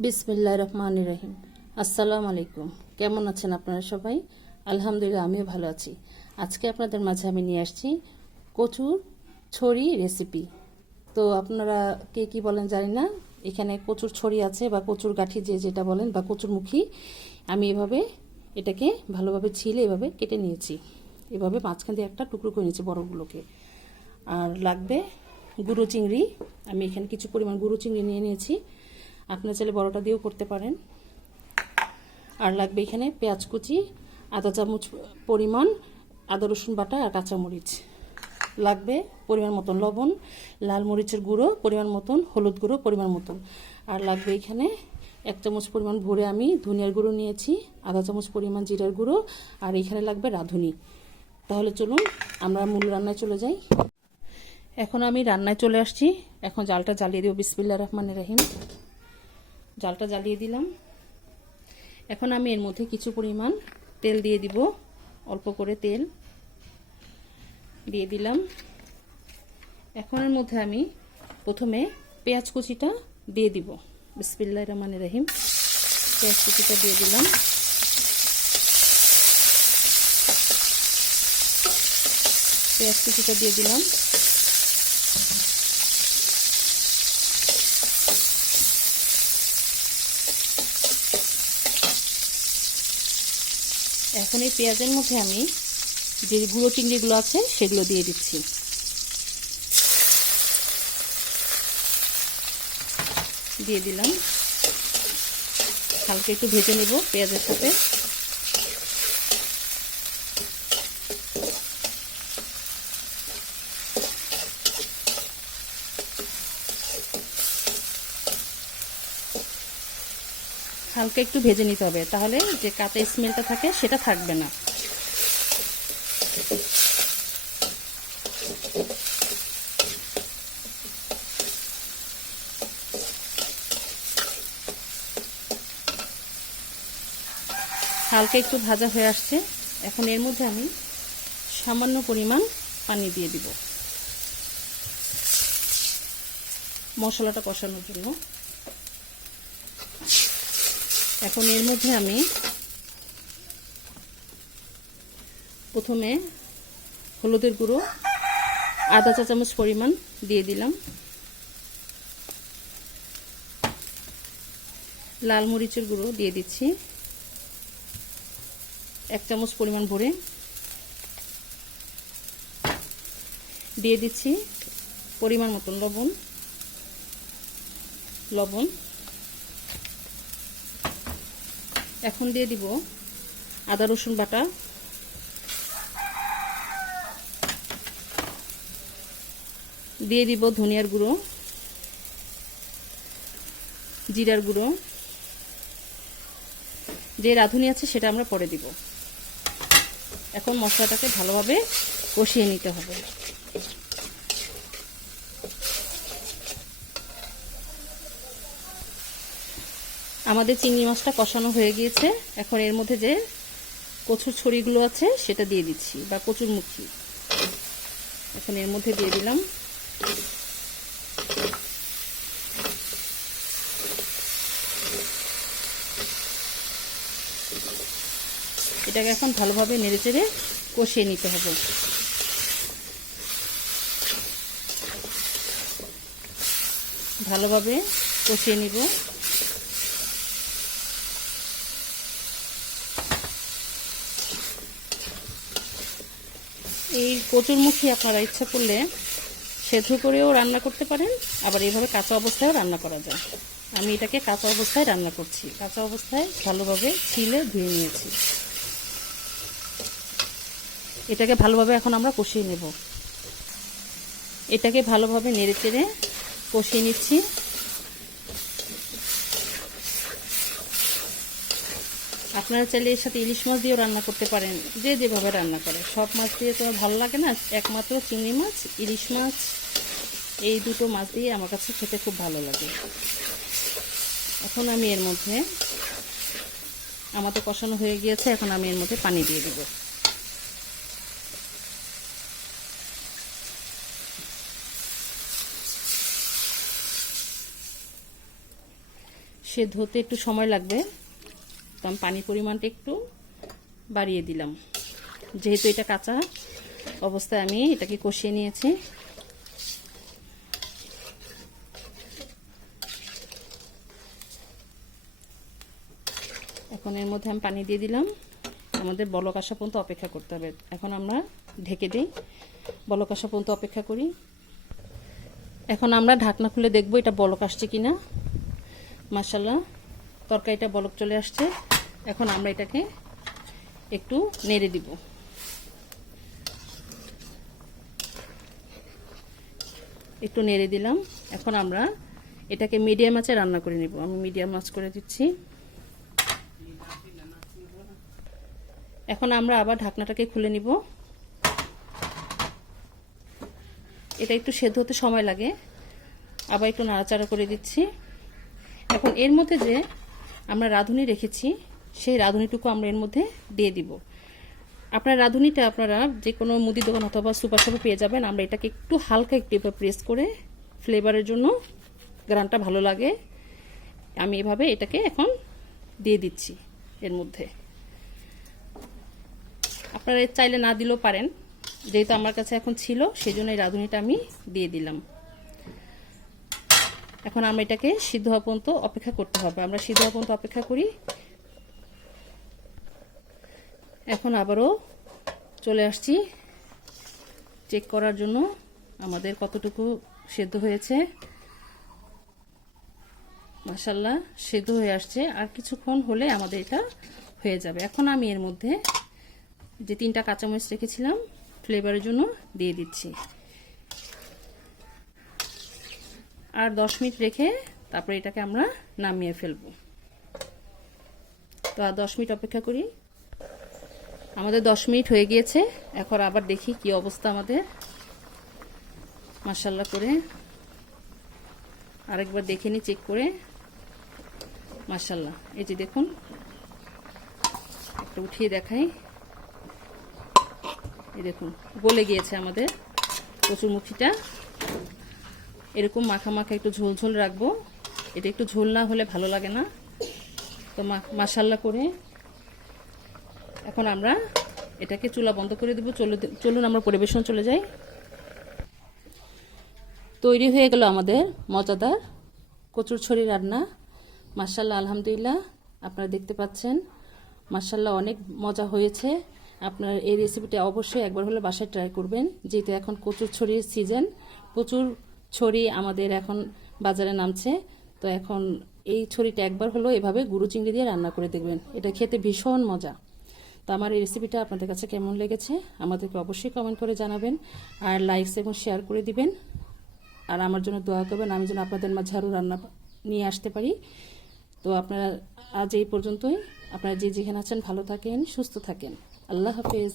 বিসমিল্লাহির রহমানির রহিম। আসসালামু আলাইকুম। কেমন আছেন আপনারা সবাই? আলহামদুলিল্লাহ, আমিও ভালো আছি। আজকে আপনাদের মাঝে আমি নিয়ে আসছি কচুর ছড়ি রেসিপি। তো আপনারা কে কী বলেন জানি না, এখানে কচুর ছড়ি আছে বা কচুর গাঠি যে যেটা বলেন বা কচুর মুখী। আমি এভাবে এটাকে ভালোভাবে ছিলে এভাবে কেটে নিয়েছি, এভাবে মাঝখান দিয়ে একটা টুকরো করে নিয়েছি বড়গুলোকে। আর লাগবে গুঁড়ো চিংড়ি। আমি এখানে কিছু পরিমাণ গুঁড়ো চিংড়ি নিয়ে নিয়েছি, আপনার চাইলে বড়টা দিয়েও করতে পারেন। আর লাগবে এখানে পেঁয়াজ কুচি, আধা চামচ পরিমাণ আদা রসুন বাটা আর কাঁচামরিচ। লাগবে পরিমাণ মতন লবণ, লাল মরিচের গুঁড়ো পরিমাণ মতন, হলুদ গুঁড়ো পরিমাণ মতন। আর লাগবে এখানে 1 চামচ পরিমাণ ভরে আমি ধনিয়ার গুঁড়ো নিয়েছি, আধা চামচ পরিমাণ জিরার গুঁড়ো, আর এখানে লাগবে রাঁধুনি। তাহলে চলুন আমরা মূল রান্নায় চলে যাই। এখন আমি রান্নায় চলে আসছি। এখন জালটা জ্বালিয়ে দেব। বিসমিল্লাহির রহমানির রহিম। জালটা জ্বালিয়ে দিলাম। এখন আমি এর মধ্যে কিছু পরিমাণ তেল দিয়ে দিব, অল্প করে তেল দিয়ে দিলাম। এখন এর মধ্যে আমি প্রথমে পেঁয়াজ কুচিটা দিয়ে দিব। বিসমিল্লাহির রহমানির রহিম। পেঁয়াজ কুচিটা দিয়ে দিলাম। পেঁয়াজ কুচিটা দিয়ে দিলাম। এখন এই পেঁয়াজের মধ্যে আমি যে গুঁড়ো চিংড়িগুলো আছে সেগুলো দিয়ে দিচ্ছি। দিয়ে দিলাম। হালকা একটু ভেজে নেব পেঁয়াজের সাথে। হালকা একটু ভেজে নিতে হবে, তাহলে যে কাঁচা স্মেলটা থাকে সেটা থাকবে না। হালকা একটু ভাজা হয়ে আসছে। এখন এর মধ্যে আমি সামান্য পরিমাণ পানি দিয়ে দিব মশলাটা কষানোর জন্য। এখন এর মধ্যে আমি প্রথমে হলুদের গুঁড়ো আধা চা চামচ পরিমাণ দিয়ে দিলাম। লাল মরিচের গুঁড়ো দিয়ে দিচ্ছি 1 চামচ পরিমাণ ভরে। দিয়ে দিচ্ছি পরিমাণ মতন লবণ। এখন দিয়ে দিব আদা রসুন বাটা, দিয়ে দিব ধনিয়ার গুঁড়ো, জিরার গুঁড়ো। যে রাঁধুনি আছে সেটা আমরা পরে দিব। এখন মশলাটাকে ভালোভাবে কষিয়ে নিতে হবে। আমাদের চিংড়ি মাছটা কষানো হয়ে গিয়েছে। এখন এর মধ্যে যে কচুর ছড়িগুলো আছে সেটা দিয়ে দিচ্ছি, বা কচুর মুখী। এখন এর মধ্যে দিয়ে দিলাম। এটাকে এখন ভালোভাবে নেড়েচেড়ে কষিয়ে নিতে হবে। ভালোভাবে কষিয়ে নিব। এই কচুর মুখী আপনারা ইচ্ছা করলে সেদ্ধ করেও রান্না করতে পারেন, আবার এইভাবে কাঁচা অবস্থায়ও রান্না করা যায়। আমি এটাকে কাঁচা অবস্থায় রান্না করছি। কাঁচা অবস্থায় ভালোভাবে ছিলে ধুয়ে নিয়েছি। এটাকে ভালোভাবে এখন আমরা কষিয়ে নেব। এটাকে ভালোভাবে নেড়েচেড়ে কষিয়ে নিচ্ছি। আপনারা চাইলে এর সাথে ইলিশ মাছ দিয়েও রান্না করতে পারেন, যে যেভাবে রান্না করে। সব মাছ দিয়ে তো ভালো লাগে না, একমাত্র চিংড়ি মাছ, ইলিশ মাছ, এই দুটো মাছ দিয়ে আমার কাছে খেতে খুব ভালো লাগে। এখন আমি এর মধ্যে, আমাদের কষানো হয়ে গিয়েছে, এখন আমি এর মধ্যে পানি দিয়ে দেব। সেদ্ধ হতে একটু সময় লাগবে, তো আমি পানির পরিমাণটা একটু বাড়িয়ে দিলাম। যেহেতু এটা কাঁচা অবস্থায় আমি এটাকে কষিয়ে নিয়েছি। এখন এর মধ্যে আমি পানি দিয়ে দিলাম। আমাদের বলক আসা পর্যন্ত অপেক্ষা করতে হবে। এখন আমরা ঢেকে দিই, বলক আসা পর্যন্ত অপেক্ষা করি। এখন আমরা ঢাকনা খুলে দেখব এটা বলক আসছে কিনা। মাশাআল্লাহ, তরকারিটা বলক চলে আসছে। এখন আমরা এটাকে একটু নেড়ে দিব। একটু নেড়ে দিলাম। এখন আমরা এটাকে মিডিয়াম আঁচে রান্না করে নিব। আমি মিডিয়াম আঁচ করে দিচ্ছি। এখন আমরা আবার ঢাকনাটাকে খুলে নিব। এটা একটু সেদ্ধ হতে সময় লাগে, আবার একটু নাড়াচাড়া করে দিচ্ছি। এখন এর মধ্যে যে আমরা রাঁধুনি রেখেছি সেই রাঁধুনিটুকু আমরা এর মধ্যে দিয়ে দিব। আপনার রাঁধুনিটা আপনারা যে কোনো মুদি দোকান অথবা সুপার শপে পেয়ে যাবেন। আমরা এটাকে একটু হালকা একটু প্রেস করে ফ্লেভারের জন্য, গ্রানটা ভালো লাগে, আমি এভাবে এটাকে এখন দিয়ে দিচ্ছি এর মধ্যে। আপনারা চাইলে না দিলেও পারেন, যেহেতু আমার কাছে এখন ছিল সেই জন্য এই রাঁধুনিটা আমি দিয়ে দিলাম। এখন আমরা এটাকে সিদ্ধ হওয়া পর্যন্ত অপেক্ষা করতে হবে। আমরা সিদ্ধ হওয়া পর্যন্ত অপেক্ষা করি। এখন আবারও চলে আসছি চেক করার জন্য আমাদের কতটুকু সেদ্ধ হয়েছে। মাশাআল্লাহ, সেদ্ধ হয়ে আসছে। আর কিছুক্ষণ হলে আমাদের এটা হয়ে যাবে। এখন আমি এর মধ্যে যে 3টা কাঁচামরিচ রেখেছিলাম ফ্লেভারের জন্য দিয়ে দিচ্ছি। আর 10 মিনিট রেখে তারপরে এটাকে আমরা নামিয়ে ফেলবো। তো আর 10 মিনিট অপেক্ষা করি। আমাদের 10 মিনিট হয়ে গিয়েছে। এখন আবার দেখি কি অবস্থা আমাদের। মাশাআল্লাহ করে আরেকবার দেখে নি চেক করে। মাশাআল্লাহ, এই যে দেখুন, একটু উঠিয়ে দেখাই। এই দেখুন, গলে গিয়েছে আমাদের কচুরমুখিটা। এরকম মাখা মাখা একটু ঝোল ঝোল রাখবো। এটা একটু ঝোল না হলে ভালো লাগে না। তো মাশাআল্লাহ করে এখন আমরা এটাকে চুলা বন্ধ করে দেব। চলুন আমরা পরিবেশন চলে যাই। তৈরি হয়ে গেল আমাদের মজাদার কচুরছড়ি রান্না। মাশাআল্লাহ, আলহামদুলিল্লাহ, আপনারা দেখতে পাচ্ছেন মাশাআল্লাহ অনেক মজা হয়েছে। আপনার এই রেসিপিটা অবশ্যই একবার হলে বাসায় ট্রাই করবেন। যেহেতু এখন কচুরছড়ির সিজন, প্রচুর ছড়ি আমাদের এখন বাজারে নামছে। তো এখন এই ছড়িটা একবার হলো এভাবে গুঁড়ো চিংড়ি দিয়ে রান্না করে দেখবেন, এটা খেতে ভীষণ মজা। তো আমার এই রেসিপিটা আপনাদের কাছে কেমন লেগেছে আমাদেরকে অবশ্যই কমেন্ট করে জানাবেন, আর লাইকস এবং শেয়ার করে দিবেন। আর আমার জন্য দোয়া করবেন, আমি যেন আপনাদের মাঝে আরও রান্না নিয়ে আসতে পারি। তো আপনারা আজ এই পর্যন্তই। আপনারা যে যেখানে আছেন ভালো থাকেন, সুস্থ থাকেন। আল্লাহ হাফেজ।